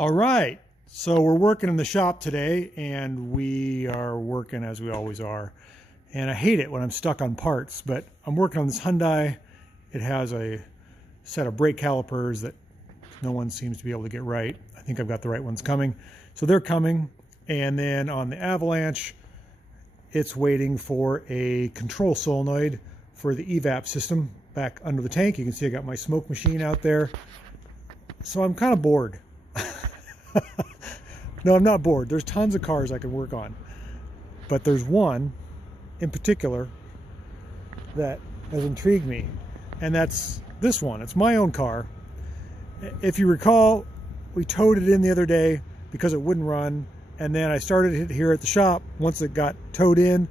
All right, so we're working in the shop today, and we are working as we always are. And I hate it when I'm stuck on parts, but I'm working on this Hyundai. It has a set of brake calipers that no one seems to be able to get right. I think I've got the right ones coming. So they're coming. And then on the Avalanche, it's waiting for a control solenoid for the evap system back under the tank. You can see I got my smoke machine out there. So I'm kind of bored. No, I'm not bored. There's tons of cars I can work on. But there's one in particular that has intrigued me. And that's this one. It's my own car. If you recall, we towed it in the other day because it wouldn't run. And then I started it here at the shop once it got towed in.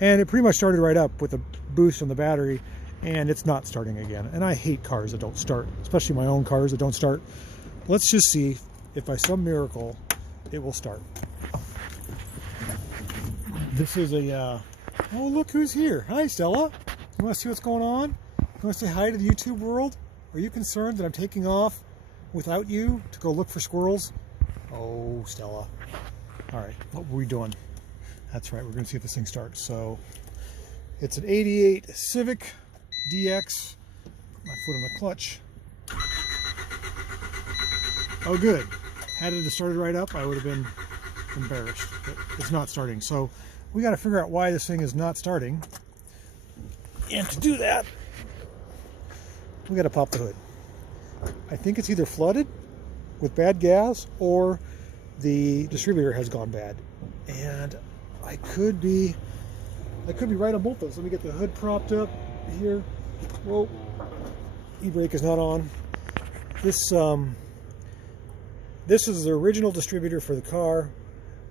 And it pretty much started right up with a boost on the battery. And it's not starting again. And I hate cars that don't start, especially my own cars that don't start. Let's just see if by some miracle it will start. This is a, oh look who's here. Hi Stella. You want to see what's going on? You want to say hi to the YouTube world? Are you concerned that I'm taking off without you to go look for squirrels? Oh Stella. All right, what were we doing? That's right, we're going to see if this thing starts. So it's an 88 Civic DX. Put my foot on the clutch. Oh good. Had it started right up, I would have been embarrassed, but it's not starting. So we got to figure out why this thing is not starting. And to do that, we got to pop the hood. I think it's either flooded with bad gas or the distributor has gone bad. And I could be right on both those. Let me get the hood propped up here. Whoa, e-brake is not on. This is the original distributor for the car,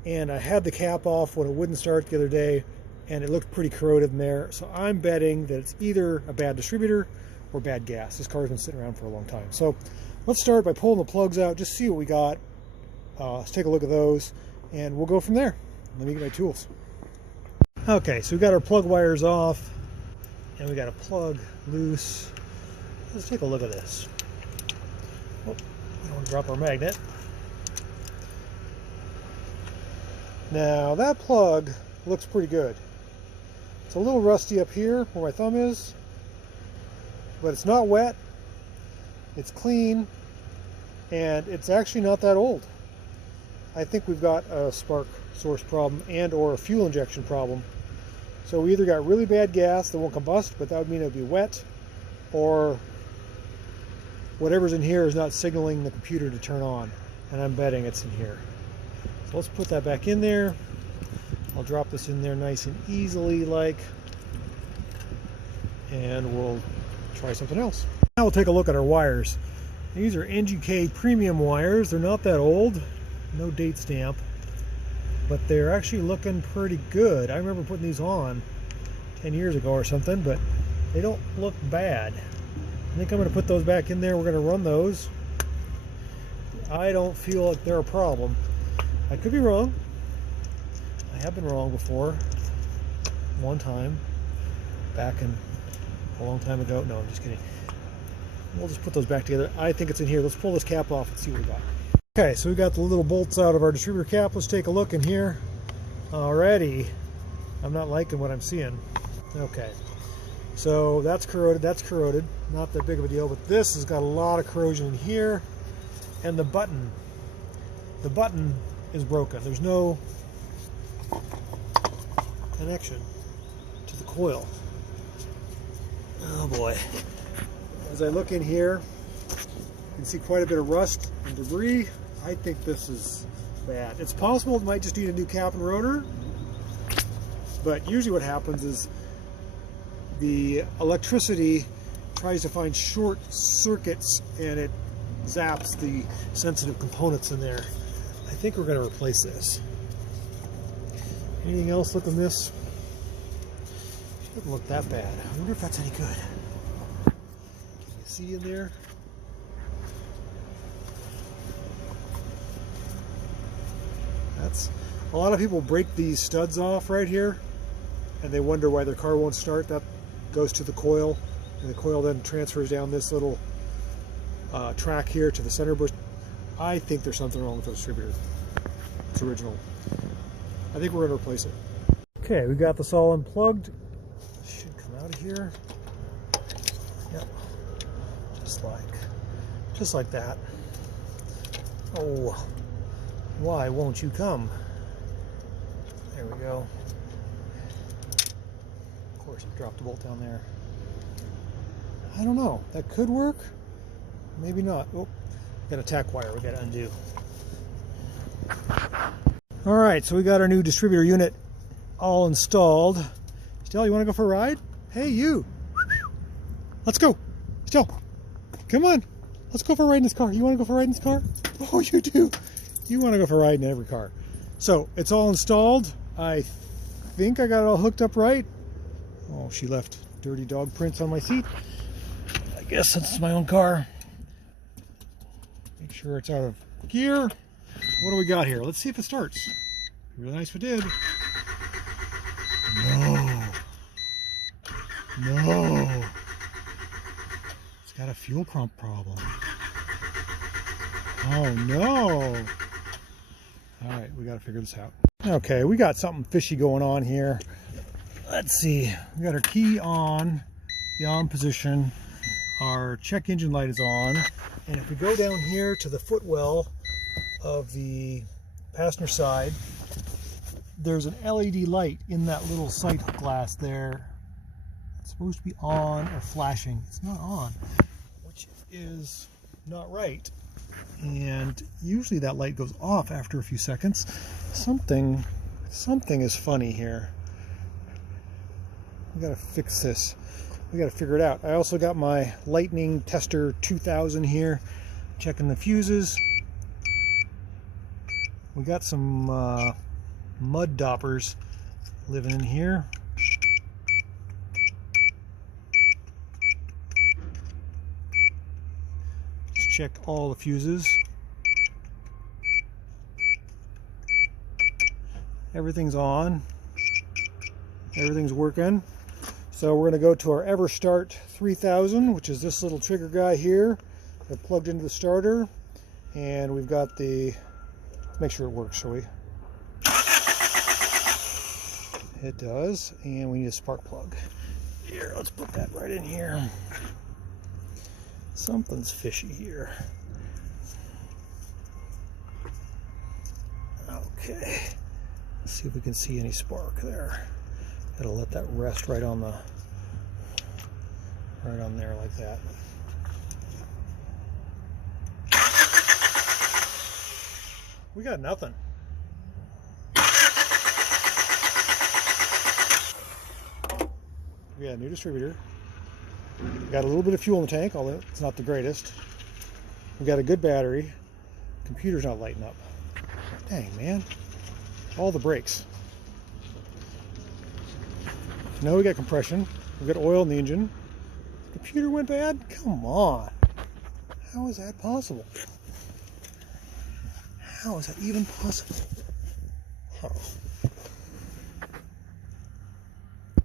and I had the cap off when it wouldn't start the other day, and it looked pretty corroded in there. So I'm betting that it's either a bad distributor or bad gas. This car's been sitting around for a long time. So let's start by pulling the plugs out, just see what we got. Let's take a look at those, and we'll go from there. Let me get my tools. Okay, so we got our plug wires off, and we got a plug loose. Let's take a look at this. Oh, we don't want to drop our magnet. Now that plug looks pretty good. It's a little rusty up here where my thumb is, but it's not wet, it's clean, and it's actually not that old. I think we've got a spark source problem and or a fuel injection problem. So we either got really bad gas that won't combust, but that would mean it would be wet, or whatever's in here is not signaling the computer to turn on, and I'm betting it's in here. So let's put that back in there. I'll drop this in there nice and easily and we'll try something else. Now we'll take a look at our wires. These are NGK premium wires. They're not that old, no date stamp, but they're actually looking pretty good. I remember putting these on 10 years ago or something, but they don't look bad. I think I'm going to put those back in there. We're going to run those. I don't feel like they're a problem. I could be wrong. I have been wrong before. One time. Back in a long time ago. No, I'm just kidding. We'll just put those back together. I think it's in here. Let's pull this cap off and see what we got. Okay, so we got the little bolts out of our distributor cap. Let's take a look in here. Alrighty. I'm not liking what I'm seeing. Okay. So that's corroded. That's corroded. Not that big of a deal, but this has got a lot of corrosion in here. And the button is broken. There's no connection to the coil. Oh boy. As I look in here, you can see quite a bit of rust and debris. I think this is bad. It's possible it might just need a new cap and rotor, but usually what happens is the electricity tries to find short circuits and it zaps the sensitive components in there. I think we're going to replace this. Anything else look on this? Doesn't look that bad. I wonder if that's any good. Can you see in there? That's a lot of people break these studs off right here and they wonder why their car won't start. That goes to the coil, and the coil then transfers down this little track here to the center bush. I think there's something wrong with the distributor. It's original. I think we're going to replace it. Okay, we got this all unplugged. Should come out of here. Yep. Just like that. Oh, why won't you come? There we go. Of course, you dropped the bolt down there. I don't know. That could work. Maybe not. Oh, got a tack wire we got to undo. All right, so we got our new distributor unit all installed. Stell, you want to go for a ride? Hey, you. Let's go. Stell, come on. Let's go for a ride in this car. You want to go for a ride in this car? Oh, you do. You want to go for a ride in every car. So it's all installed. I think I got it all hooked up right. Oh, she left dirty dog prints on my seat. I guess it's my own car. Make sure it's out of gear. What do we got here? Let's see if it starts. Really nice if it did. No. It's got a fuel pump problem. Oh no. All right, we got to figure this out. Okay, we got something fishy going on here. Let's see. We got our key on, the on position. Our check engine light is on. And if we go down here to the footwell of the passenger side, there's an LED light in that little sight glass there. It's supposed to be on or flashing. It's not on, which is not right. And usually that light goes off after a few seconds. Something is funny here. We gotta fix this. We gotta figure it out. I also got my Lightning Tester 2000 here, checking the fuses. We got some mud doppers living in here. Let's check all the fuses. Everything's on. Everything's working. So we're going to go to our EverStart 3000, which is this little trigger guy here. They're plugged into the starter, and we've got the, make sure it works, shall we? It does, and we need a spark plug. Here, let's put that right in here. Something's fishy here. Okay, let's see if we can see any spark there. Gotta let that rest right on the, right on there like that. We got nothing. We got a new distributor. We got a little bit of fuel in the tank, although it's not the greatest. We got a good battery. Computer's not lighting up. Dang, man. All the brakes. Now we got compression. We got oil in the engine. The computer went bad? Come on. How is that possible? How is that even possible? Oh.